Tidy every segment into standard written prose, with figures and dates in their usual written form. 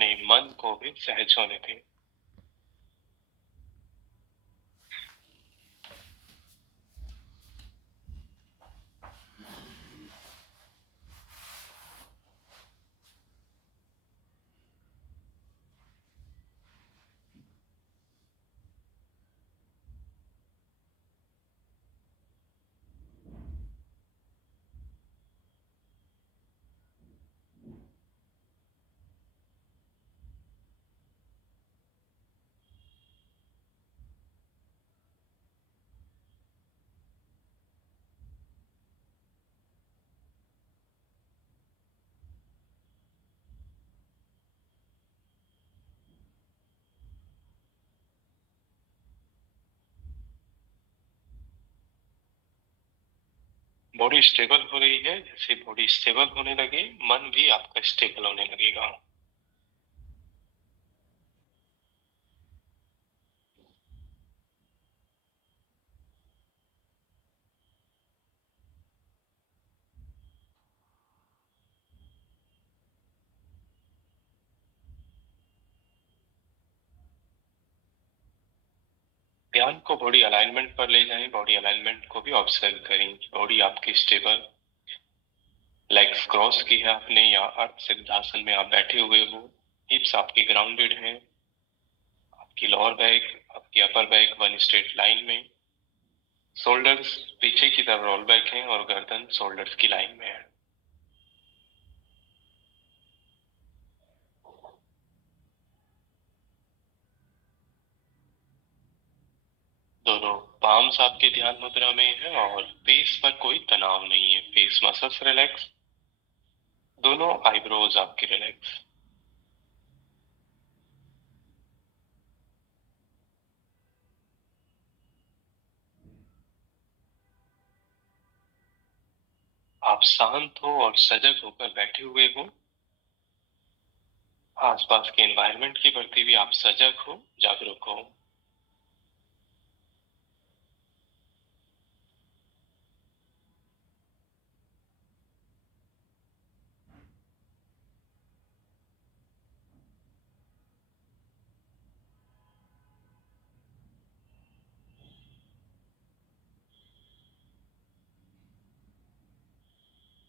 अपने मन को भी सहज होने दें। बॉडी स्टेबल हो रही है। जैसे बॉडी स्टेबल होने लगे, मन भी आपका स्टेबल होने लगेगा। ध्यान को बॉडी अलाइनमेंट पर ले जाएं। बॉडी अलाइनमेंट को भी ऑब्जर्व करें। बॉडी आपकी स्टेबल, लेग्स क्रॉस की है आपने या अर्थ सिद्धासन में आप बैठे हुए हो। हिप्स आपकी ग्राउंडेड हैं। आपकी लोअर बैक, आपकी upper back one straight line में। शोल्डर्स पीछे की तरफ रोल बैक हैं और गर्दन शोल्डर्स की लाइन में है। दोनों पाम्स आपके ध्यान मुद्रा में है और फेस पर कोई तनाव नहीं है। फेस मसल्स रिलैक्स, दोनों आईब्रोज आपके रिलैक्स। आप शांत हो और सजग होकर बैठे हुए हो। आसपास के एनवायरनमेंट के प्रति भी आप सजग हो, जागरूक हो।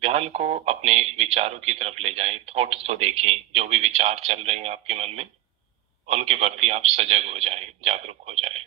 ध्यान को अपने विचारों की तरफ ले जाएं। थॉट्स को देखें। जो भी विचार चल रहे हैं आपके मन में, उनके प्रति आप सजग हो जाएं, जागरूक हो जाएं।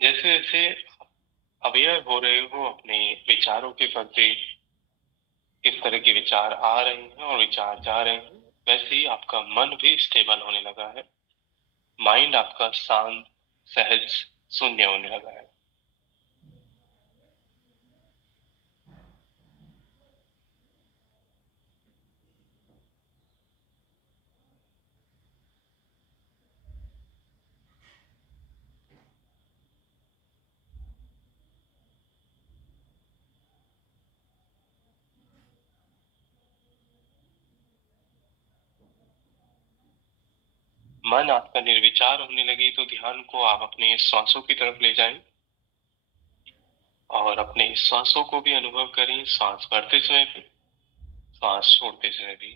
जैसे जैसे अवेयर हो रहे हो अपने विचारों के प्रति, किस तरह के विचार आ रहे हैं और विचार जा रहे हैं, वैसे ही आपका मन भी स्टेबल होने लगा है। माइंड आपका शांत, सहज, शून्य होने लगा है। मन आपका निर्विचार होने लगे तो ध्यान को आप अपने श्वासों की तरफ ले जाएं और अपने श्वासों को भी अनुभव करें। सांस भरते समय भी, सांस छोड़ते समय भी।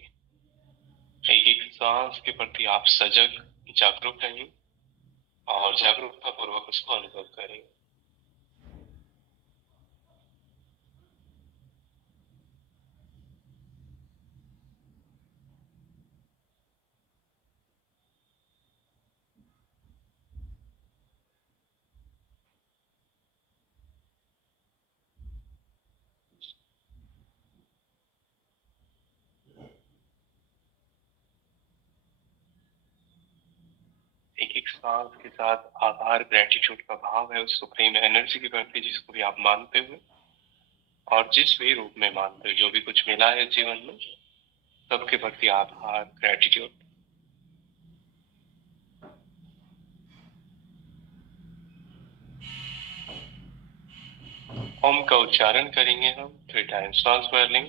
एक एक सांस के प्रति आप सजग, जागरूक रहें और जागरूकता पूर्वक उसको अनुभव करें। सांस के साथ आभार, ग्रेटिट्यूड का भाव है उस सुप्रीम एनर्जी के प्रति जिसको भी आप मानते हुए और जिस भी रूप में मानते हो, जो भी कुछ मिला है जीवन में, सबके प्रति आभार, ग्रेटिट्यूड। ओम का उच्चारण करेंगे हम 3 टाइम्स ट्रांसफरलिंग।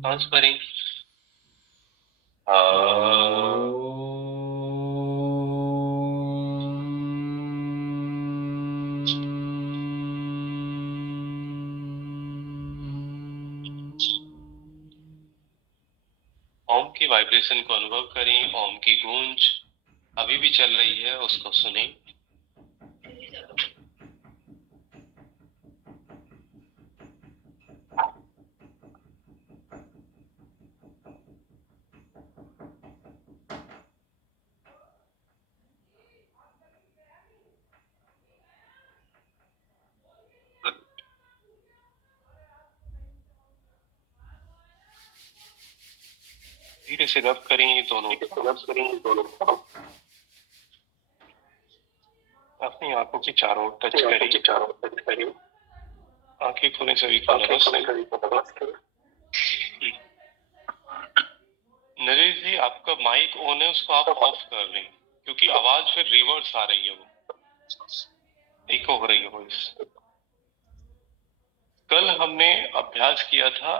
ट्रांसफरिंग ओम की वाइब्रेशन को अनुभव करें। ओम की गूंज अभी भी चल रही है, उसको सुने। धीरे से रब करें दोनों, अपनी आंखों के चारों ओर टच करें। आंखें खोले, सभी को नमस्ते। नरेश जी, आपका माइक ऑन है, उसको आप ऑफ कर लें, क्योंकि आवाज फिर रिवर्स आ रही है, वो इको हो रही है वॉइस। कल हमने अभ्यास किया था,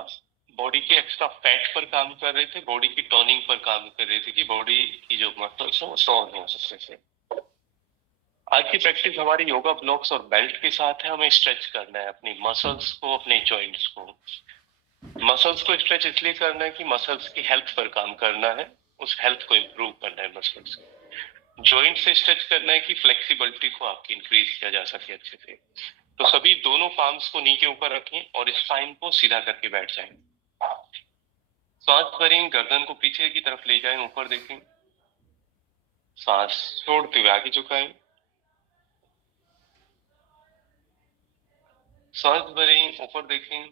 बॉडी के एक्स्ट्रा फैट पर काम कर रहे थे, बॉडी की टोनिंग पर काम कर रहे थे कि बॉडी की जो मसल्स है वो टोन हो सकते थे। आज की प्रैक्टिस हमारी योगा ब्लॉक्स और बेल्ट के साथ है। हमें स्ट्रेच करना है अपनी मसल्स को, अपने जॉइंट्स को। मसल्स को स्ट्रेच इसलिए करना है कि मसल्स की हेल्थ पर काम करना है, उस हेल्थ को इंप्रूव करना है मसल्स की। जॉइंट से स्ट्रेच करना है कि फ्लेक्सिबिलिटी को आपकी इंक्रीज किया जा सके अच्छे से। तो सभी दोनों पाम्स को नी के ऊपर रखें और स्पाइन को सीधा करके बैठ जाएं। सांस भरें, गर्दन को पीछे की तरफ ले जाएं, ऊपर देखें। सांस छोड़ते हुए आगे झुकाएं। सांस भरें, ऊपर देखें।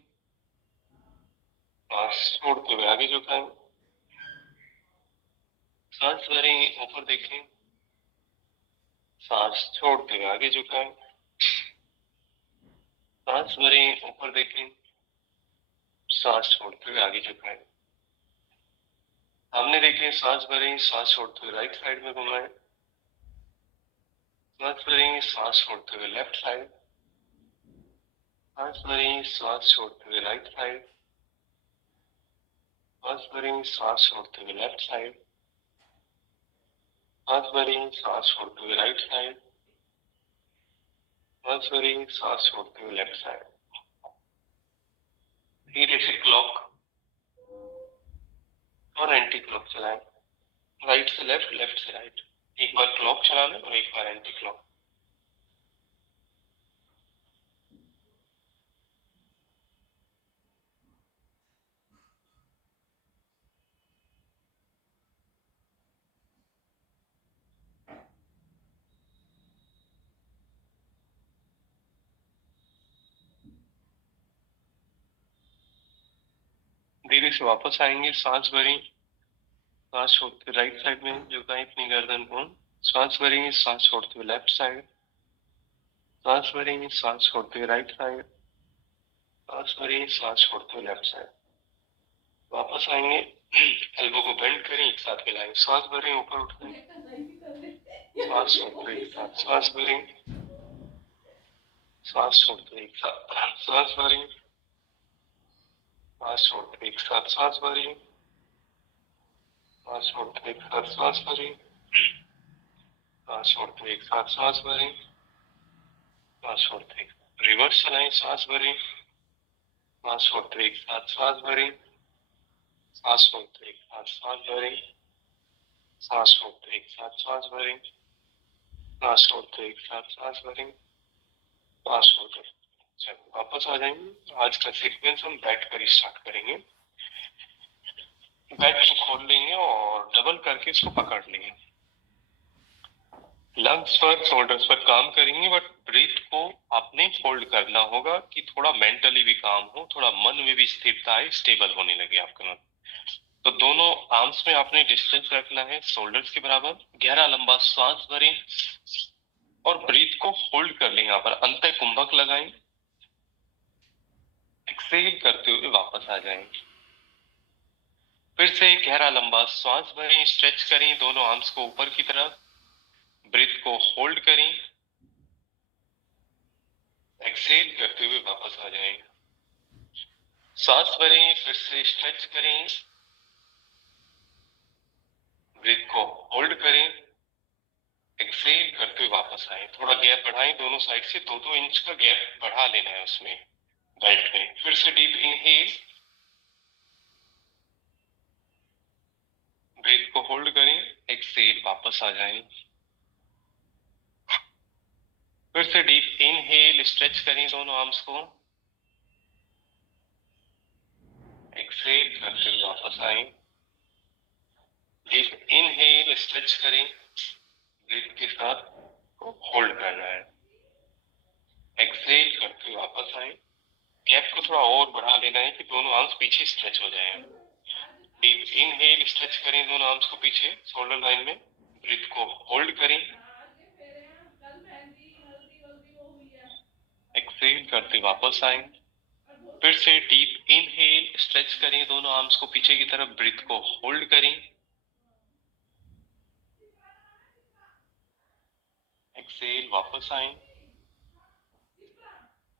सांस छोड़ते हुए आगे झुकाएं। सांस भरें, ऊपर देखें। सांस छोड़ते हुए आगे झुकाएं। सांस भरें, ऊपर देखें। सांस छोड़ते हुए आगे झुकाएं। हमने देखें, सांस भरें, सांस छोड़ते हुए राइट साइड में घुमाएं। सांस भरें, सांस छोड़ते हुए लेफ्ट साइड। सांस भरें, सांस छोड़ते हुए राइट साइड। सांस भरें, सांस छोड़ते हुए लेफ्ट साइड। सांस भरें, सांस छोड़ते हुए राइट साइड। सांस भरें, सांस छोड़ते हुए लेफ्ट साइड। धीरे से क्लॉक और एंटी क्लॉक चलाएं। राइट से लेफ्ट, लेफ्ट से राइट। एक बार क्लॉक चलाना और एक बार एंटी क्लॉक। धीरे से वापस आएंगे। सांस भरें, सांस छोड़ते राइट साइड में झुकाएं अपनी गर्दन को। सांस भरेंगे, सांस छोड़ते हुए लेफ्ट साइड। सांस भरेंगे, सांस छोड़ते हुए राइट साइड। सांस भरेंगे, सांस छोड़ते हुए लेफ्ट साइड। वापस आएंगे, एल्बो को बेंड करें, एक साथ मिलाएं। सांस भरें, ऊपर उठाएं। सांस छोड़ते एक साथ। सांस भरें, सांस छोड़ते एक साथ। सांस भरें, सांस छोड़ते एक साथ। सांस भरें, सांस छोड़ते एक साथ। सांस भरें, सांस छोड़ते एक साथ। सांस भरें, सांस छोड़ते एक साथ। रिवर्स चलाएं। सांस भरें, सांस छोड़ते एक साथ। सांस भरें, सांस छोड़ते एक साथ सांस भरें, सांस छोड़ते एक साथ सांस भरें, सांस छोड़ते एक साथ सांस भरें, सांस छोड़ते। चलो वापस आ जाएंगे। आज का सीक्वेंस हम बैठ कर स्टार्ट करेंगे। बैठ को खोल लेंगे और डबल करके इसको पकड़ लेंगे। लंग्स पर शोल्डर्स पर काम करेंगे, बट ब्रीथ को आपने होल्ड करना होगा कि थोड़ा मेंटली भी काम हो, थोड़ा मन में भी स्थिरता आए, स्टेबल होने लगे आपका मन। तो दोनों आर्म्स में आपने डिस्टेंस रखना है शोल्डर्स के बराबर। गहरा लंबा सांस भरें और ब्रीथ को होल्ड कर लें। यहाँ पर अंत कुंभक लगाएं, एक्सेल करते हुए वापस आ जाएं। फिर से गहरा लंबा सांस भरें, स्ट्रेच करें दोनों आर्म्स को ऊपर की तरफ, ब्रीथ को होल्ड करें, एक्सेल करते हुए वापस आ जाएं। सांस भरें, फिर से स्ट्रेच करें, ब्रीथ को होल्ड करें, एक्सेल करते हुए वापस आए। थोड़ा गैप बढ़ाएं दोनों साइड से, 2-2 इंच का गैप बढ़ा लेना है उसमें बेल्ट में। फिर से डीप इनहेल, ब्रीथ को होल्ड करें, एक्सेल वापस आ जाएं। फिर से डीप इनहेल, स्ट्रेच करें दोनों आर्म्स को, एक्सेल करते हुए वापस आए। डीप इनहेल, स्ट्रेच करें, ब्रीथ के साथ को होल्ड करना है, एक्सेल करते हुए वापस आए। गैप को थोड़ा और बढ़ा लेना है कि दोनों आर्म्स पीछे स्ट्रेच हो जाएं। डीप इनहेल, स्ट्रेच करें दोनों आर्म्स को पीछे शोल्डर लाइन में, ब्रीथ को होल्ड करें, एक्सेल करते वापस आए। फिर से डीप इनहेल, स्ट्रेच करें दोनों आर्म्स को पीछे की तरफ, ब्रीथ को होल्ड करें, एक्सेल वापस आए।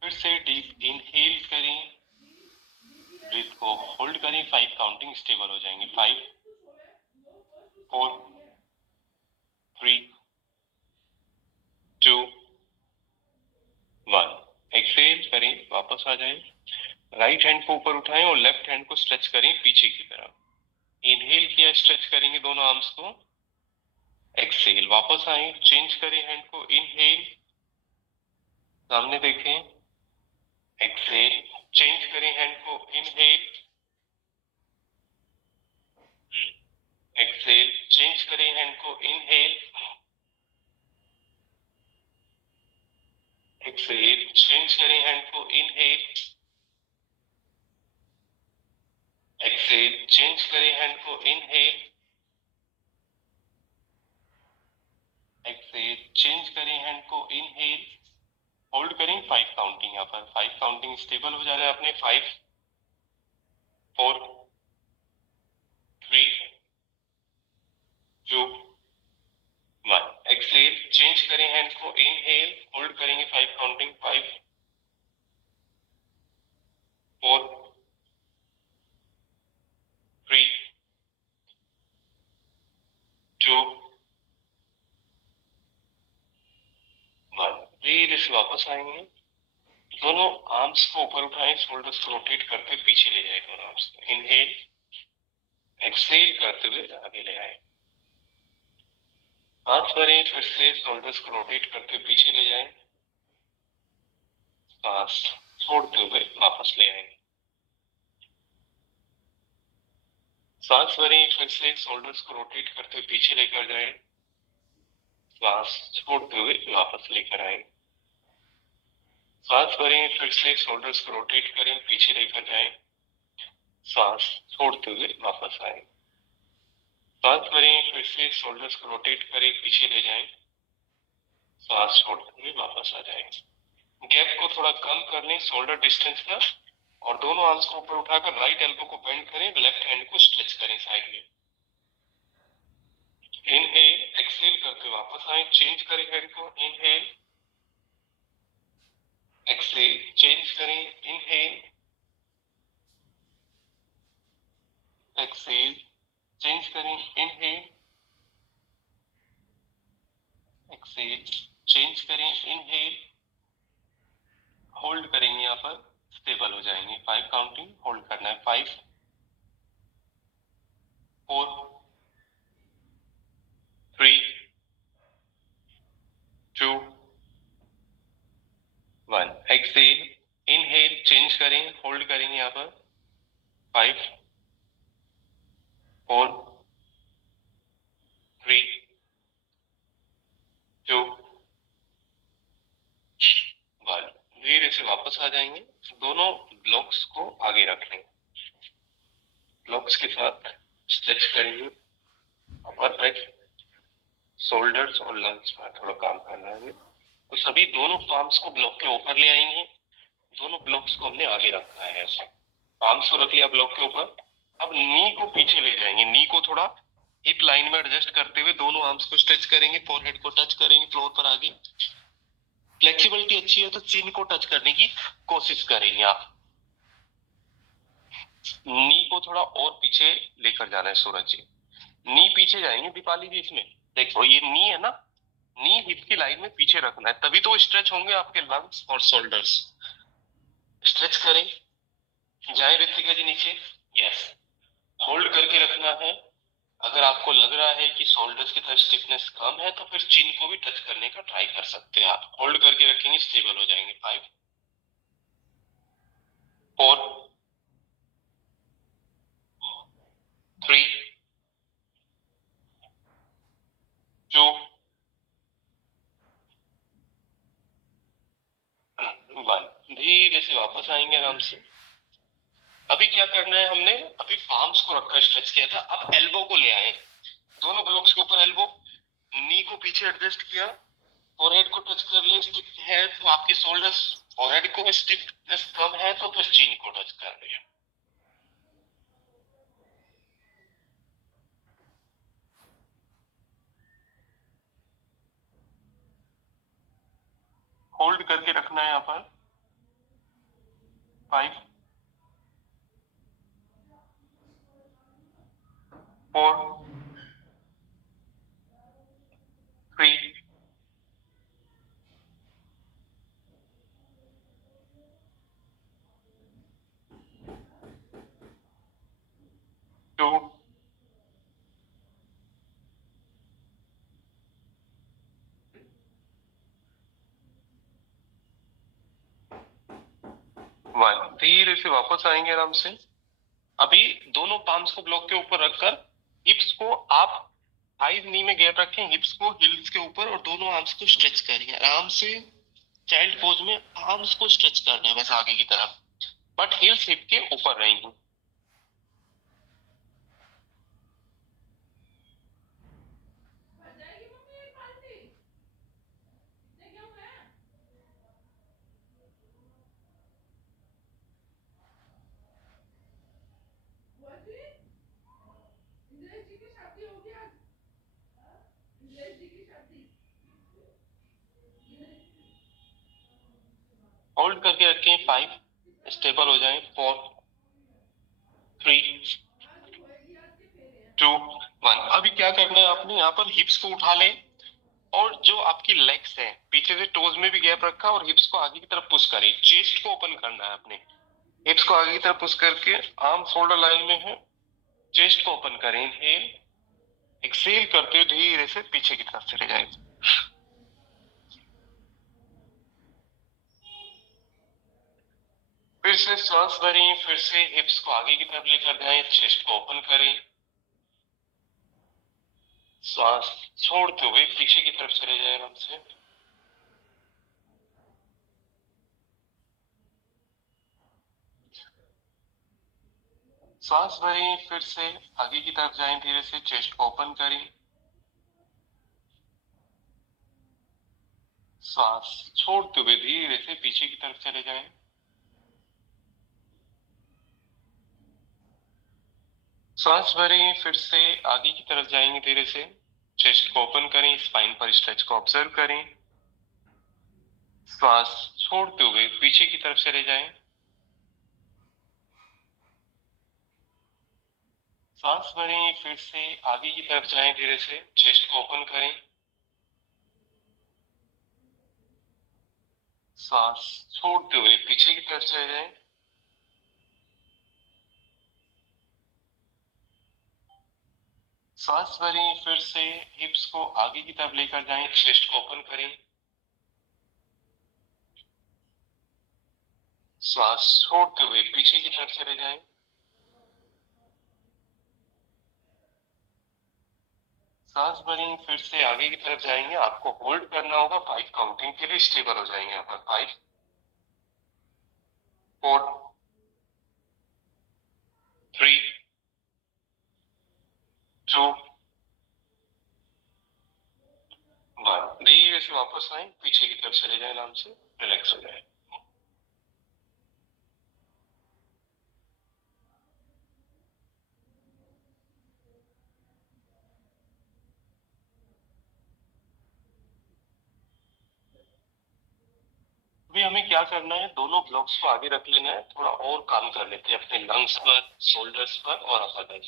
फिर से डीप इनहेल करें, ब्रीथ को होल्ड करें, 5 काउंटिंग स्टेबल हो जाएंगे। 5 4 3 2 1। एक्सेल करें, वापस आ जाएं। राइट हैंड को ऊपर उठाएं और लेफ्ट हैंड को स्ट्रेच करें पीछे की तरफ। इनहेल किया, स्ट्रेच करेंगे दोनों आर्म्स को, एक्सेल वापस आए। चेंज करें हैंड को, इनहेल सामने देखें, एक्सेल चेंज करें हैंड को, इनहेल, एक्सेल चेंज करें हैंड को, इनहेल, एक्सेल चेंज करें हैंड को, इनहेल, एक्सेल चेंज करें हैंड को, इनहेल, एक्सेल चेंज करें हैंड को, इनहेल, होल्ड करें 5 काउंटिंग। यहाँ पर 5 काउंटिंग स्टेबल हो जा रहा है अपने। 5 4 3 2 1। एक्सेल चेंज करें हैंड को, इनहेल, होल्ड करेंगे 5 काउंटिंग। 5 4 3 2 1। धीरे से वापस आएंगे। दोनों आर्म्स को ऊपर उठाएं, शोल्डर्स को रोटेट करते पीछे ले जाए दोनों आर्म्स को। इनहेल, एक्सेल करते हुए आगे ले आए। हाथ भरें, फिर से शोल्डर्स को रोटेट करते पीछे ले जाएं, सांस छोड़ते हुए वापस ले आए। सांस भरें, फिर से शोल्डर्स को रोटेट करते पीछे लेकर जाएं, सांस छोड़ते हुए वापस लेकर आए। सांस भरें, फिर से शोल्डर्स को रोटेट करें, पीछे लेकर जाएं, सांस छोड़ते हुए वापस आए। सांस भरें, फिर से शोल्डर्स को रोटेट करें, पीछे ले जाएं, सांस छोड़ते हुए वापस आ जाएं। गैप को थोड़ा कम कर लें शोल्डर डिस्टेंस का, और दोनों आर्म्स को ऊपर उठाकर राइट एल्बो को बेंड करें, लेफ्ट हैंड को स्ट्रेच करें साइड में। इनहेल, एक्सेल करके वापस आए। चेंज करें हैंड को, इनहेल, एक्सेल चेंज करें, इनहेल, एक्सेल चेंज करें, इनहेल, एक्सेल चेंज करें, इनहेल, होल्ड करेंगे, यहाँ पर स्टेबल हो जाएंगे। 5 काउंटिंग होल्ड करना है। 5 चेंज करेंगे, होल्ड करेंगे यहाँ पर 5 4 3 2 1। धीरे से वापस आ जाएंगे, दोनों ब्लॉक्स को आगे रख लेंगे, ब्लॉक्स के साथ स्ट्रेच करेंगे, अपर बैक शोल्डर्स और लंग्स पर थोड़ा काम करना है। तो सभी दोनों पार्म्स को ब्लॉक के ऊपर ले आएंगे, दोनों ब्लॉक्स को हमने आगे रखा है ऐसा, पार्म्स को रख लिया ब्लॉक के ऊपर। अब नी को पीछे ले जाएंगे, नी को थोड़ा हिप लाइन में एडजस्ट करते हुए दोनों आर्म्स को स्ट्रेच करेंगे, फोरहेड को टच करेंगे फ्लोर पर आगे। फ्लेक्सिबिलिटी अच्छी है तो चिन को टच करने की कोशिश करेंगे आप। नी को थोड़ा और पीछे लेकर जाना है सूरज जी, नी पीछे जाएंगे दीपाली जी इसमें। देखो ये नी है ना, नी हिप की लाइन में पीछे रखना है, तभी तो स्ट्रेच होंगे आपके लंग्स और शोल्डर्स। स्ट्रेच करें, जाए ऋतिका जी नीचे, यस, होल्ड करके रखना है। अगर आपको लग रहा है कि शोल्डर्स की तरफ स्टिफनेस कम है तो फिर चिन को भी टच करने का ट्राई कर सकते हैं आप। होल्ड करके रखेंगे, स्टेबल हो जाएंगे। 5 4 3 2 1। धीरे से वापस आएंगे आराम से। अभी क्या करना है, हमने अभी पाम्स को रखकर स्ट्रेच किया था, अब एल्बो को ले आए, दोनों ब्लॉक्स के ऊपर एल्बो, नी को पीछे एडजस्ट किया, फोरहेड को टच कर ले, स्टिफ है तो आपके शोल्डर्स, फोरहेड को स्टिफनेस कम है तो फिर चिन को टच कर ले। होल्ड करके रखना है यहाँ पर 5 4 3 2 1। धीरे से वापस आएंगे आराम से। अभी दोनों पाम्स को ब्लॉक के ऊपर रखकर हिप्स को आप थाइज नी में गैप रखें, हिप्स को हिल्स के ऊपर और दोनों आर्म्स को स्ट्रेच करिए आराम से। चाइल्ड पोज में आर्म्स को स्ट्रेच करना है बस आगे की तरफ, बट हिल्स हिप के ऊपर रहेंगी। होल्ड करके रखें 5, स्टेबल हो जाएं 4 3 2 1। अभी क्या करना है, आपने यहाँ पर हिप्स को उठा लें और जो आपकी लेग्स है पीछे से टोज में भी गैप रखा और हिप्स को आगे की तरफ पुश करें, चेस्ट को ओपन करना है अपने, हिप्स को आगे की तरफ पुश करके आर्म शोल्डर लाइन में है, चेस्ट को ओपन करें, इनहेल एक्सेल करते हुए धीरे से पीछे की तरफ चले जाएं। फिर से सांस भरें, फिर से हिप्स को आगे की तरफ लेकर जाएं, चेस्ट को ओपन करें, सांस छोड़ते हुए पीछे की तरफ चले जाएं आराम से। सांस भरें, फिर से आगे की तरफ जाएं, धीरे से चेस्ट को ओपन करें, सांस छोड़ते हुए धीरे से पीछे की तरफ चले जाएं। सांस भरें, फिर से आगे की तरफ जाएंगे, धीरे से चेस्ट को ओपन करें, स्पाइन पर स्ट्रेच को ऑब्जर्व करें, सांस छोड़ते हुए पीछे की तरफ चले जाएं। सांस भरें, फिर से आगे की तरफ जाएं, धीरे से चेस्ट को ओपन करें, सांस छोड़ते हुए पीछे की तरफ चले जाएं। सांस भरें, फिर से हिप्स को आगे की तरफ लेकर जाएं, चेस्ट को ओपन करें, श्वास छोड़ते हुए पीछे की तरफ चले जाएं। सांस भरेंगे, फिर से आगे की तरफ जाएंगे। आपको होल्ड करना होगा 5 काउंटिंग के लिए, स्टेबल हो जाएंगे यहाँ पर। 5 4 3 2 1। धीरे से वापस आए, पीछे की तरफ चले जाए, आराम से रिलैक्स हो जाए। अभी हमें क्या करना है, दोनों ब्लॉक्स को आगे रख लेना है, थोड़ा और काम कर लेते हैं अपने लंग्स पर, शोल्डर्स पर और अपर।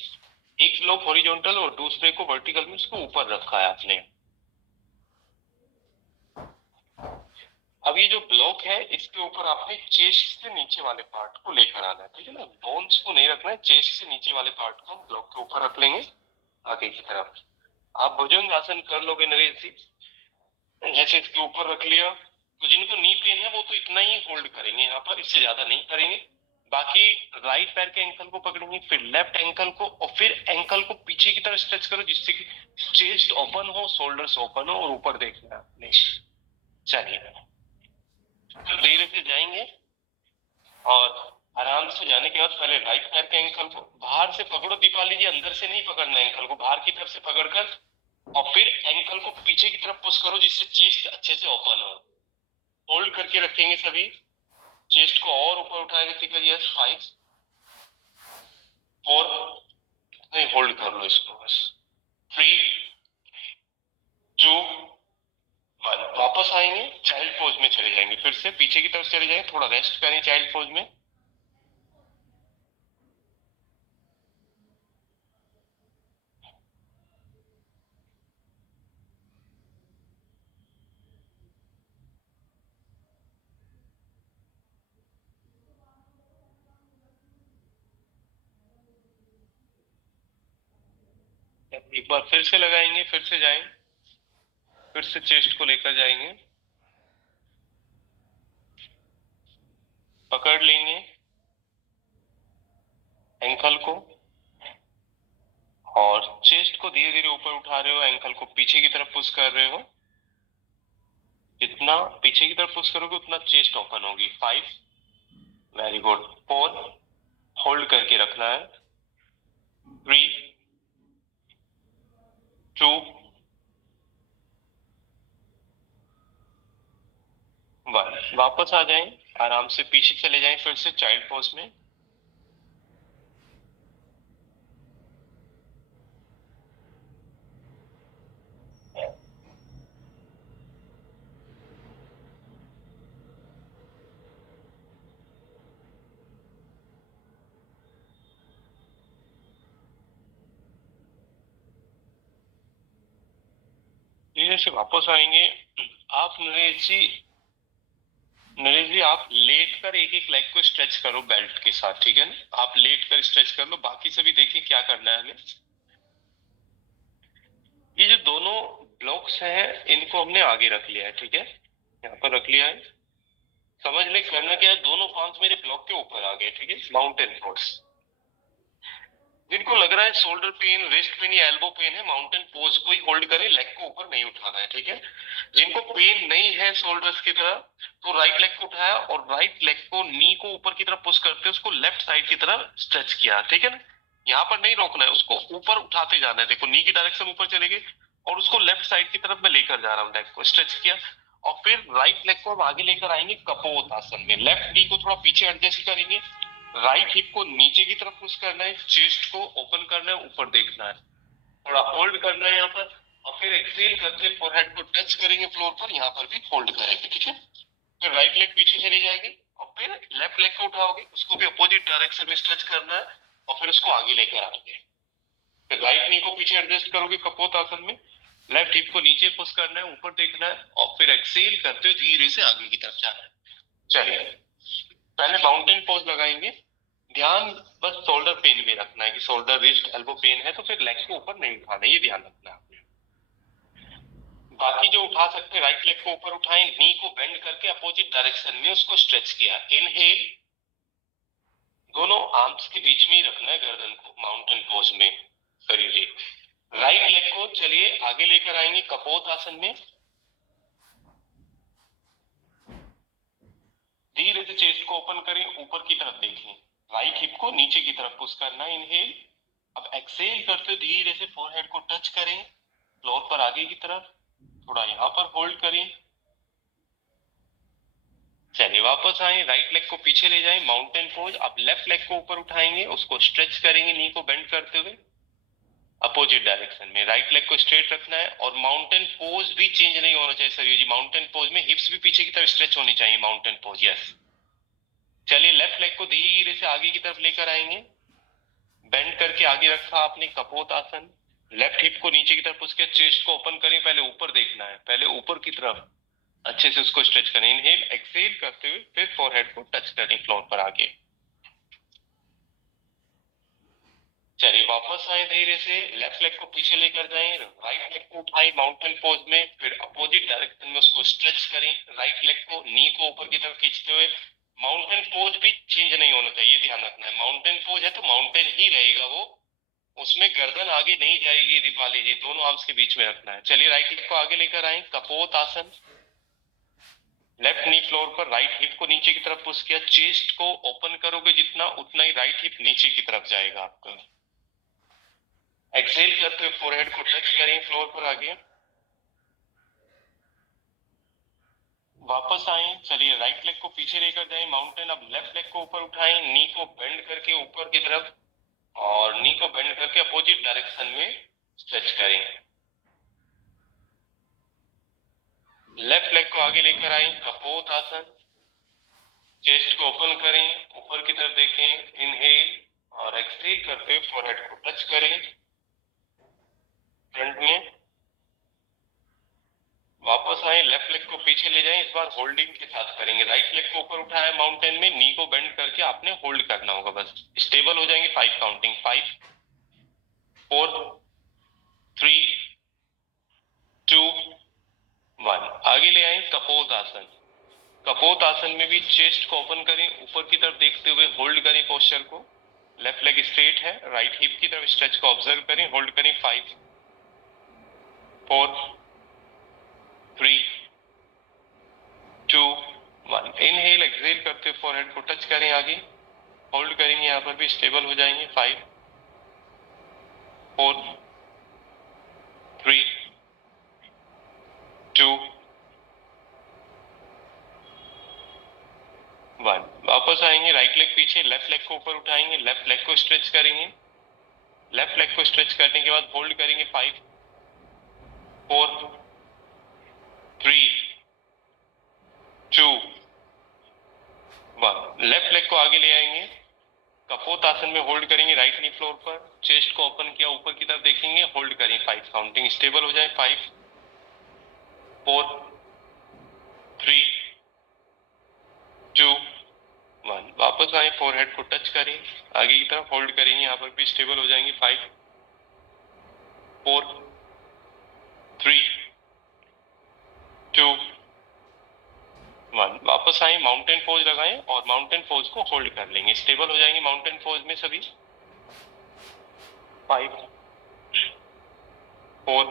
एक ब्लॉक हॉरिजॉन्टल और दूसरे को वर्टिकल में, उसको ऊपर रखा है आपने। अब ये जो ब्लॉक है, इसके ऊपर आपने चेस्ट से नीचे वाले पार्ट को लेकर आना है, ठीक है ना। बोन्स को नहीं रखना है, चेस्ट से नीचे वाले पार्ट को हम ब्लॉक के ऊपर रख लेंगे आगे की तरफ। आप भुजंग आसन कर लोगे नरेश जी। जैसे इसके ऊपर रख लिया, तो जिनको नी पेन है वो तो इतना ही होल्ड करेंगे यहाँ पर, इससे ज्यादा नहीं करेंगे। बाकी राइट पैर के एंकल को पकड़ेंगे, फिर लेफ्ट एंकल को, और फिर एंकल को पीछे की तरफ स्ट्रेच करो, जिससे कि चेस्ट ओपन हो, शोल्डर्स ओपन हो, और ऊपर देखना है आपने। चलिए, तो धीरे से जाएंगे, और आराम से जाने के बाद पहले राइट पैर के एंकल को बाहर से पकड़ो दीपाली जी, अंदर से नहीं पकड़ना है, एंकल को बाहर की तरफ से पकड़कर, और फिर एंकल को पीछे की तरफ पुश करो, जिससे चेस्ट अच्छे से ओपन हो। होल्ड करके रखेंगे सभी, चेस्ट को और ऊपर उठाएंगे, ठीक है। यस, 5 4, नहीं होल्ड कर लो इसको बस। 3 2 1। वापस आएंगे, चाइल्ड पोज में चले जाएंगे, फिर से पीछे की तरफ चले जाएंगे, थोड़ा रेस्ट करें चाइल्ड पोज में। एक बार फिर से लगाएंगे, फिर से जाएं, फिर से चेस्ट को लेकर जाएंगे, पकड़ लेंगे एंकल को, और चेस्ट को धीरे धीरे ऊपर उठा रहे हो, एंकल को पीछे की तरफ पुश कर रहे हो। जितना पीछे की तरफ पुश करोगे उतना चेस्ट ओपन होगी। 5, वेरी गुड। 4, होल्ड करके रखना है। 3 2 1। वापस आ जाएं, आराम से पीछे चले जाएं, फिर से चाइल्ड पोज में। धीरे से वापस आएंगे। आप नरेश जी आप लेट कर एक एक लेग को स्ट्रेच करो बेल्ट के साथ, ठीक है ना। आप लेट कर स्ट्रेच कर लो, बाकी सभी देखिए क्या करना है हमें। ये जो दोनों ब्लॉक्स हैं, इनको हमने आगे रख लिया है, ठीक है। यहाँ पर रख लिया है। समझ ले करना क्या है, दोनों पांच मेरे ब्लॉक के ऊपर आ गए, ठीक है। Mountain pose. जिनको लग रहा है शोल्डर पेन, रिस्ट पेन या एल्बो पेन है, माउंटेन पोज को ही होल्ड करें, लेग को ऊपर नहीं उठाना है, ठीक है। जिनको पेन नहीं है शोल्डर्स की तरह, तो राइट लेग को उठाया और राइट लेग को नी को ऊपर की तरफ पुश करते हैं, उसको लेफ्ट साइड की तरफ स्ट्रेच किया, ठीक है ना। यहाँ पर नहीं रोकना है, उसको ऊपर उठाते जाना है। देखो नी की डायरेक्शन ऊपर चले गई, और उसको लेफ्ट साइड की तरफ मैं लेकर जा रहा हूँ, लेग को स्ट्रेच किया। और फिर राइट लेग को हम आगे लेकर आएंगे कपोत आसन में, लेफ्ट नी को थोड़ा पीछे एडजस्ट करेंगे, राइट हिप को नीचे की तरफ पुश करना है, चेस्ट को ओपन करना है, ऊपर देखना है, थोड़ा होल्ड करना है यहाँ पर, और फिर एक्सेल करते फोरहेड को टच करेंगे फ्लोर पर, यहाँ पर भी होल्ड करेंगे, ठीक है। फिर राइट लेग पीछे चली जाएगी, और फिर लेफ्ट लेग को उठाओगे, उसको भी अपोजिट डायरेक्शन में स्ट्रेच करना है, और फिर उसको आगे लेकर आएंगे। फिर राइट नी को पीछे एडजस्ट करोगे कपोत आसन में, लेफ्ट हिप को नीचे पुश करना है, ऊपर देखना है, और फिर एक्सेल करते हुए धीरे से आगे की तरफ जाना है। चलिए, पहले माउंटेन पोज लगाएंगे। ध्यान बस शोल्डर पेन में रखना है, कि शोल्डर रिस्ट एल्बो पेन है तो फिर लेग को ऊपर नहीं उठाना, ये ध्यान रखना है आपने। बाकी जो उठा सकते हैं, राइट लेग को ऊपर उठाएं, नी को बेंड करके अपोजिट डायरेक्शन में उसको स्ट्रेच किया, इनहेल आर्म्स के बीच में ही रखना है गर्दन को माउंटेन पोज में। करिए जी। राइट लेग को चलिए आगे लेकर आएंगे कपोत आसन में। धीरे से चेस्ट को ओपन करें, ऊपर की तरफ देखें, राइट हिप को नीचे की तरफ पुश करना है, इनहेल। अब एक्सेल करते हुए धीरे से फोरहेड को टच करें फ्लोर पर आगे की तरफ, थोड़ा यहां पर होल्ड करें। चलिए वापस आए, राइट लेग को पीछे ले जाएं, माउंटेन पोज। अब लेफ्ट लेग को ऊपर उठाएंगे, उसको स्ट्रेच करेंगे, नी को बेंड करते हुए अपोजिट डायरेक्शन में। राइट लेग को स्ट्रेट रखना है और माउंटेन पोज भी चेंज नहीं होना चाहिए सरयू जी। माउंटेन पोज में हिप्स भी पीछे की तरफ स्ट्रेच होनी चाहिए, माउंटेन पोज, यस। चलिए लेफ्ट लेग को धीरे से आगे की तरफ लेकर आएंगे, बेंड करके आगे रखा आपने कपोत आसन। लेफ्ट हिप को नीचे की तरफ पुश किया, चेस्ट को ओपन करें, पहले ऊपर देखना है, पहले ऊपर की तरफ अच्छे से उसको स्ट्रेच करें। इनहेल, एक्सेल करते हुए फिर फोरहेड को टच करें फ्लोर पर आगे। चलिए वापस आए, धीरे से लेफ्ट लेग को पीछे लेकर जाएं, राइट लेग को उठाएं माउंटेन पोज में, फिर अपोजिट डायरेक्शन में उसको स्ट्रेच करें। राइट लेग को, नी को ऊपर की तरफ खींचते हुए। माउंटेन पोज भी चेंज नहीं होना चाहिए, ध्यान रखना है। माउंटेन पोज है तो माउंटेन ही रहेगा वो, उसमें गर्दन आगे नहीं जाएगी दीपाली जी, दोनों आर्म्स के बीच में रखना है। चलिए राइट लेग को आगे लेकर आए, कपोत आसन। लेफ्ट नी फ्लोर पर, राइट हिप को नीचे की तरफ पुश किया, चेस्ट को ओपन करोगे जितना, उतना ही राइट हिप नीचे की तरफ जाएगा आपका। एक्सेल करते हुए फोरहेड को टच करें फ्लोर पर आगे। वापस आए, चलिए राइट लेग को पीछे लेकर जाएं माउंटेन। अब लेफ्ट लेग को ऊपर उठाएं, नी को बेंड करके ऊपर की तरफ, और नी को बेंड करके अपोजिट डायरेक्शन में स्ट्रेच करें। लेफ्ट लेग को आगे लेकर आए, कपोत आसन। चेस्ट को ओपन करें, ऊपर की तरफ देखें, इनहेल, और एक्सहेल करते हुए फोरहेड को टच करें फ्रंट में। वापस आए, लेफ्ट लेग को पीछे ले जाएं, इस बार होल्डिंग के साथ करेंगे। राइट लेग को ऊपर उठाया माउंटेन में, नी को बेंड करके आपने होल्ड करना होगा, बस स्टेबल हो जाएंगे। 5 काउंटिंग, 5 4 3 2 1। आगे ले आए कपोत आसन। कपोत आसन में भी चेस्ट को ओपन करें, ऊपर की तरफ देखते हुए होल्ड करें पोस्चर को। लेफ्ट लेग स्ट्रेट है, राइट हिप की तरफ स्ट्रेच को ऑब्जर्व करें, होल्ड करें। 5 4 3 2 1। इनहेल, एक्सहेल करते फोरहेड को टच करें आगे, होल्ड करेंगे, यहां पर भी स्टेबल हो जाएंगे। 5 4 3 2 1। वापस आएंगे, राइट लेग पीछे, लेफ्ट लेग को ऊपर उठाएंगे, लेफ्ट लेग को स्ट्रेच करेंगे। लेफ्ट लेग को स्ट्रेच करने के बाद होल्ड करेंगे। 5 4 3 2 1। लेफ्ट लेग को आगे ले आएंगे, कपोत आसन में होल्ड करेंगे, राइट नी फ्लोर पर, चेस्ट को ओपन किया, ऊपर की तरफ देखेंगे, होल्ड करें। 5 काउंटिंग, स्टेबल हो जाए। 5 4 3 2 1। वापस आए, फोरहेड को टच करें, आगे की तरफ होल्ड करेंगे, यहाँ पर भी स्टेबल हो जाएंगे। 5 4 3 2 1। वापस आए, माउंटेन पोज लगाएं और माउंटेन पोज को होल्ड कर लेंगे, स्टेबल हो जाएंगे माउंटेन पोज में सभी। 5 4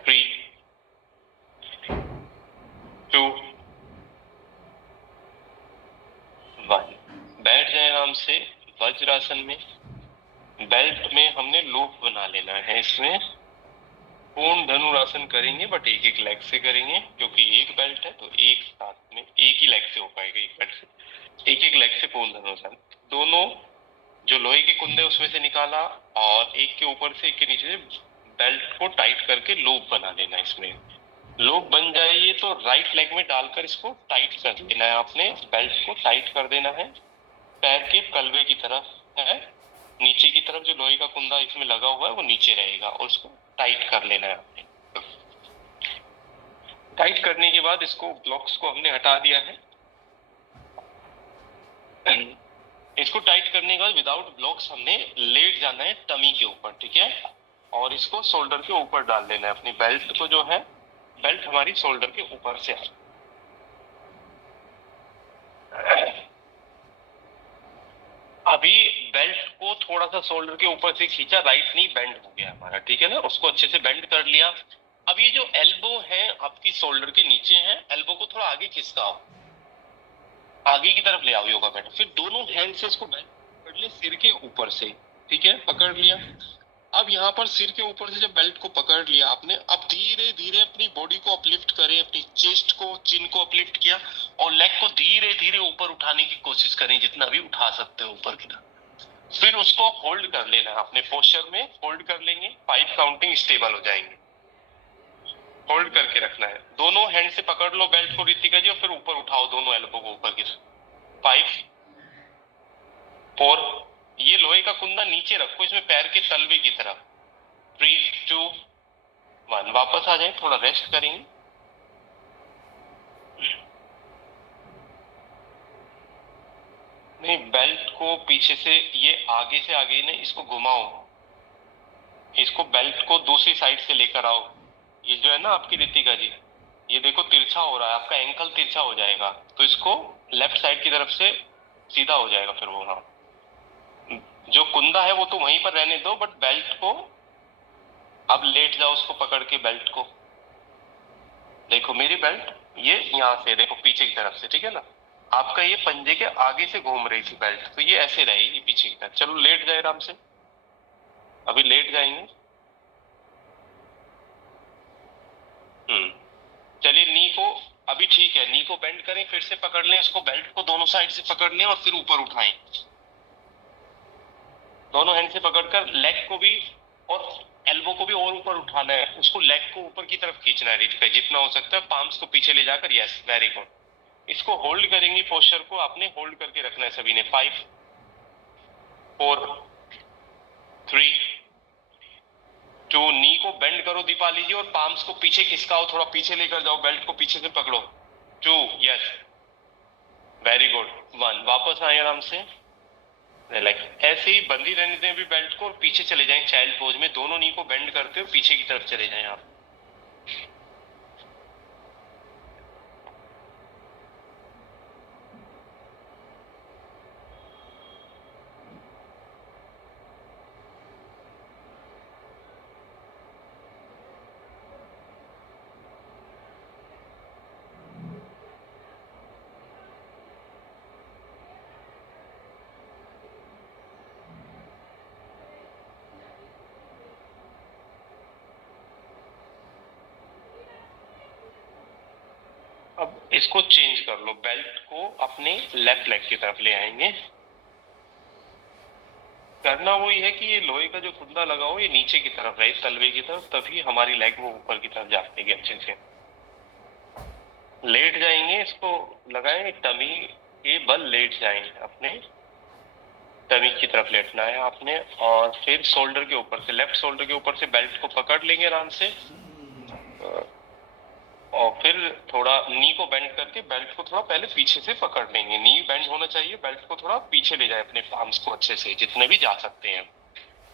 3 2 1। बैठ जाए आराम से वज्रासन में। बेल्ट में हमने लूप बना लेना है, इसमें पूर्ण धनुरासन करेंगे, बट एक एक लेग से करेंगे, क्योंकि एक बेल्ट है तो एक साथ में एक ही लेग से हो पाएगा, एक बेल्ट से एक एक लेग से पूर्ण धनुरासन। दोनों जो लोहे के कुंदे उसमें से निकाला, और एक के ऊपर से एक के नीचे से बेल्ट को टाइट करके लूप बना लेना। इसमें लूप बन जाए तो राइट लेग में डालकर इसको टाइट कर देना है, आपने बेल्ट को टाइट कर देना है पैर के कलवे की तरफ है, नीचे की तरफ जो लोहे का कुंदा इसमें लगा हुआ है वो नीचे रहेगा, और उसको टाइट कर लेना है आपने। टाइट करने के बाद इसको, ब्लॉक्स को हमने हटा दिया है। इसको टाइट करने के बाद विदाउट ब्लॉक्स हमने लेट जाना है टमी के ऊपर, ठीक है, और इसको शोल्डर के ऊपर डाल लेना है। अपनी बेल्ट को जो है, बेल्ट हमारी शोल्डर के ऊपर से बेल्ट को थोड़ा सा शोल्डर के ऊपर से खींचा, राइट नी बेंड हो गया हमारा, ठीक है ना, उसको अच्छे से बेंड कर लिया। अब ये जो एल्बो है आपकी शोल्डर के नीचे है, एल्बो को थोड़ा आगे खिसकाओ, आगे की तरफ ले आओ योगा मैट। फिर दोनों हैंड से इसको बेंड कर ले सिर के ऊपर से, ठीक है, पकड़ लिया। अब यहाँ पर सिर के ऊपर से जब बेल्ट को पकड़ लिया आपने, अब धीरे धीरे अपनी बॉडी को अपलिफ्ट करें, अपनी चेस्ट को, चिन को अपलिफ्ट किया और लेग को धीरे धीरे ऊपर उठाने की कोशिश करें, जितना भी उठा सकते हो ऊपर की तरफ। फिर उसको होल्ड कर लेना, अपने पोस्चर में होल्ड कर लेंगे, 5 काउंटिंग स्टेबल हो जाएंगे। होल्ड करके रखना है, दोनों हैंड से पकड़ लो बेल्ट को रितिका जी, और फिर ऊपर उठाओ दोनों एल्बो को ऊपर की तरफ। 5 4, ये लोहे का कुंदा नीचे रखो इसमें पैर के तलवे की तरफ। 3 2 1, वापस आ जाए, थोड़ा रेस्ट करेंगे। नहीं, बेल्ट को पीछे से, ये आगे से आगे ने इसको घुमाओ, इसको बेल्ट को दूसरी साइड से लेकर आओ। ये जो है ना आपकी रितिका जी, ये देखो तिरछा हो रहा है, आपका एंकल तिरछा हो जाएगा, तो इसको लेफ्ट साइड की तरफ से सीधा हो जाएगा फिर वो। हाँ, जो कुंदा है वो तो वहीं पर रहने दो, बट बेल्ट को अब लेट जाओ, उसको पकड़ के बेल्ट को देखो, मेरी बेल्ट ये यहाँ से देखो पीछे की तरफ से, ठीक है ना, आपका ये पंजे के आगे से घूम रही थी बेल्ट, तो ये ऐसे रहेगी पीछे की तरफ। चलो लेट जाए आराम से, अभी लेट जाएंगे। चलिए, नी को अभी ठीक है, नी को बेंड करें, फिर से पकड़ लें इसको, बेल्ट को दोनों साइड से पकड़ लें और फिर ऊपर उठाएं, दोनों हैंड से पकड़कर लेग को भी और एल्बो को भी और ऊपर उठाना है, उसको लेग को ऊपर की तरफ खींचना है रितिका, जितना हो सकता है पाम्स को पीछे ले जाकर। Yes, very good. इसको होल्ड करेंगे, पोस्चर को आपने होल्ड करके रखना है सभी ने। 5 4 3 2, नी को बेंड करो दीपाली जी, और पाम्स को पीछे खिसकाओ, थोड़ा पीछे लेकर जाओ, बेल्ट को पीछे से पकड़ो। 2, यस, वेरी गुड। 1, वापस आए आराम से, रिलैक्स, ऐसे ही बंदी रहने दें अभी बेल्ट को, और पीछे चले जाएं चाइल्ड पोज में, दोनों नी को बेंड करते हुए पीछे की तरफ चले जाएं आप। अब इसको चेंज कर लो, बेल्ट को अपने लेफ्ट लेग की तरफ ले आएंगे। करना वही है कि ये लोहे का जो कुंदा लगाओ ये नीचे की तरफ रहे, तलवे की तरफ, तभी हमारी लेग वो ऊपर की तरफ जाती है अच्छे से। लेट जाएंगे, इसको लगाएं, टमी के बल लेट जाएंगे, अपने टमी की तरफ लेटना है आपने, और फिर शोल्डर के ऊपर से, लेफ्ट शोल्डर के ऊपर से बेल्ट को पकड़ लेंगे आराम से, और फिर थोड़ा नी को बेंड करके बेल्ट को थोड़ा पहले पीछे से पकड़ लेंगे, नी बेंड होना चाहिए, बेल्ट को थोड़ा पीछे ले जाए अपने पाम्स को अच्छे से, जितने भी जा सकते हैं।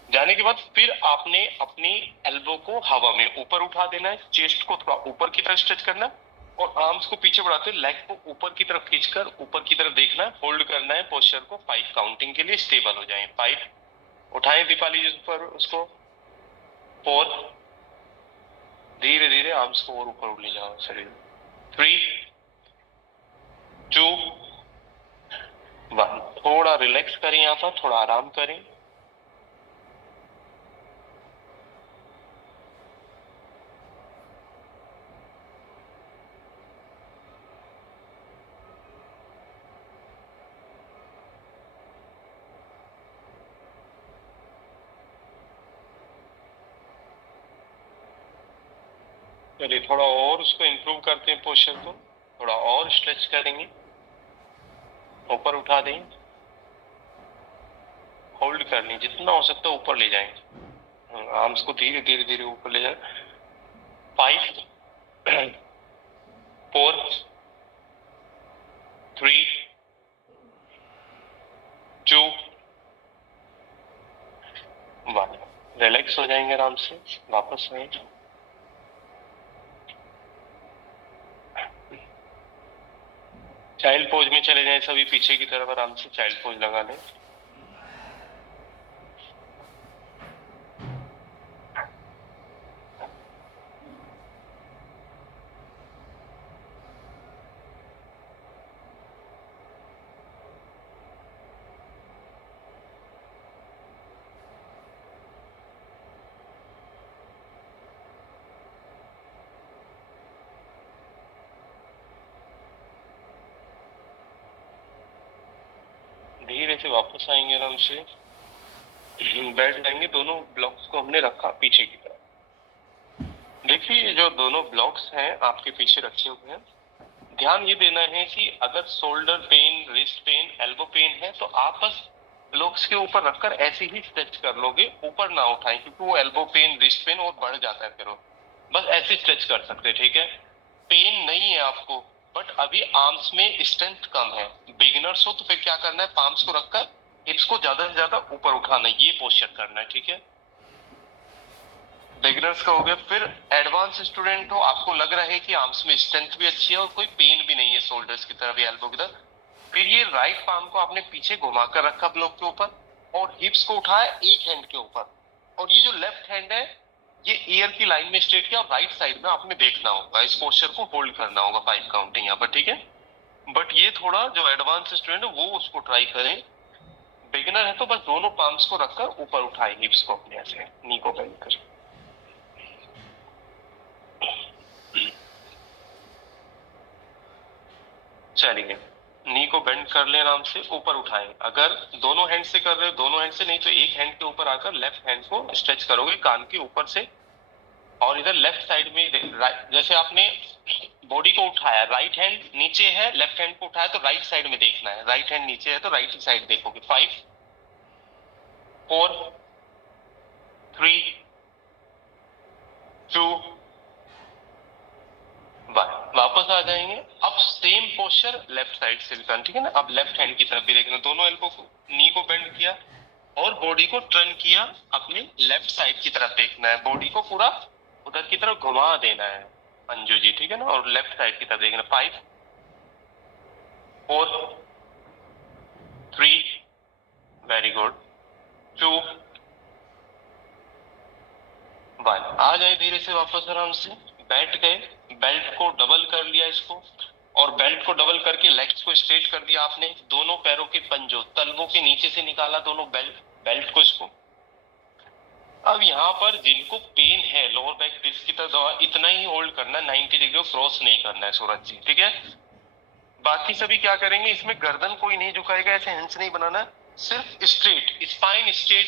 जाने के बाद फिर आपने अपनी एल्बो को हवा में ऊपर उठा देना है, चेस्ट को थोड़ा ऊपर की तरफ स्ट्रेच करना है, और आर्म्स को पीछे बढ़ाते हुए लेग को ऊपर की तरफ खींचकर ऊपर की तरफ देखना है, होल्ड करना है पोस्चर को 5 काउंटिंग के लिए, स्टेबल हो जाए। 5, उठाएं दीपाली जी ऊपर उसको। 4, धीरे धीरे आर्म्स को और ऊपर ले जाओ शरीर। 3 2 1, थोड़ा रिलैक्स करें, यहाँ पर थोड़ा आराम करें। चलिए थोड़ा और उसको इंप्रूव करते हैं, पोस्चर को थोड़ा और स्ट्रेच करेंगे, ऊपर उठा दें, होल्ड कर लें, जितना हो सकता है ऊपर ले जाएं, आर्म्स को धीरे धीरे धीरे ऊपर ले जाएं। 5 4 3 2 1, रिलैक्स हो जाएंगे आराम से, वापस आए। चाइल्ड पोज में चले जाएं सभी, पीछे की तरफ आराम से चाइल्ड पोज लगा लें। धीरे से वापस आएंगे आराम से, बैठ जाएंगे। दोनों ब्लॉक्स को हमने रखा पीछे की तरफ। देखिए ये जो दोनों ब्लॉक्स हैं आपके पीछे रखे हुए हैं, ध्यान ये देना है कि अगर shoulder pain, wrist pain, elbow pain है तो आप बस ब्लॉक्स के ऊपर रखकर ऐसे ही स्ट्रेच कर लोगे, ऊपर ना उठाएं, क्योंकि वो एल्बो पेन, रिस्ट पेन और बढ़ जाता है फिर वो। बस ऐसे स्ट्रेच कर सकते हैं, ठीक है। पेन नहीं है आपको, बट अभी आर्म्स में स्ट्रेंथ कम है। बिगिनर्स हो तो फिर क्या करना है, पाम्स को रखकर हिप्स को ज्यादा से ज्यादा ऊपर उठाना है, ये पोस्चर करना है, ठीक है। बिगिनर्स का हो गया। फिर एडवांस स्टूडेंट हो, आपको लग रहा है कि आर्म्स में स्ट्रेंथ भी अच्छी है और कोई पेन भी नहीं है शोल्डर्स की तरफ या एल्बो की तरफ, फिर ये राइट पाम को आपने पीछे घुमाकर रखा ब्लॉक के ऊपर और हिप्स को उठाया एक हैंड के ऊपर, और ये जो लेफ्ट हैंड है ये ईयर की लाइन में स्ट्रेट किया और राइट साइड में आपने देखना होगा, इस पोस्चर को होल्ड करना होगा 5 काउंटिंग यहाँ पर, ठीक है। बट ये थोड़ा जो एडवांस स्टूडेंट है वो उसको ट्राई करें। बिगिनर है तो बस दोनों पाम्स को रखकर ऊपर उठाए हिप्स को अपने, ऐसे नी को बेंड कर। चलिए, नी को बेंड कर ले, आराम से ऊपर उठाएं। अगर दोनों हैंड से कर रहे हो, दोनों हैंड से नहीं तो एक हैंड के ऊपर आकर लेफ्ट हैंड को स्ट्रेच करोगे कान के ऊपर से, और इधर लेफ्ट साइड में जैसे आपने बॉडी को उठाया, राइट हैंड नीचे है, लेफ्ट हैंड को उठाया तो राइट साइड में देखना है, राइट हैंड नीचे है तो राइट साइड देखोगे। 5 4 3 2 1, वापस आ जाएंगे। अब सेम पोस्चर लेफ्ट साइड से भी करना, ठीक है ना। अब लेफ्ट हैंड की तरफ भी देखना, दोनों एल्बो को, नी को बेंड किया और बॉडी को टर्न किया, अपने लेफ्ट साइड की तरफ देखना है, बॉडी को पूरा उधर की तरफ घुमा देना है अंजू जी, ठीक है ना, और लेफ्ट साइड की तरफ देखना। 5 4 3, वेरी गुड, 2 1, आ जाए धीरे से वापस आराम से, बैठ गए, बेल्ट को डबल कर लिया इसको, और बेल्ट को डबल करके लेग्स को स्ट्रेट कर दिया आपने, दोनों पैरों के पंजों तलवों के नीचे से निकाला दोनों बेल्ट को, इसको। अब यहाँ पर जिनको पेन है लोअर बैक डिस्क की तरफ दवा, इतना ही होल्ड करना, 90 डिग्री क्रॉस नहीं करना है सूरज जी, ठीक है। बाकी सभी क्या करेंगे, इसमें गर्दन कोई नहीं झुकाएगा, ऐसे हैंड्स नहीं बनाना, सिर्फ स्ट्रेट, स्पाइन स्ट्रेट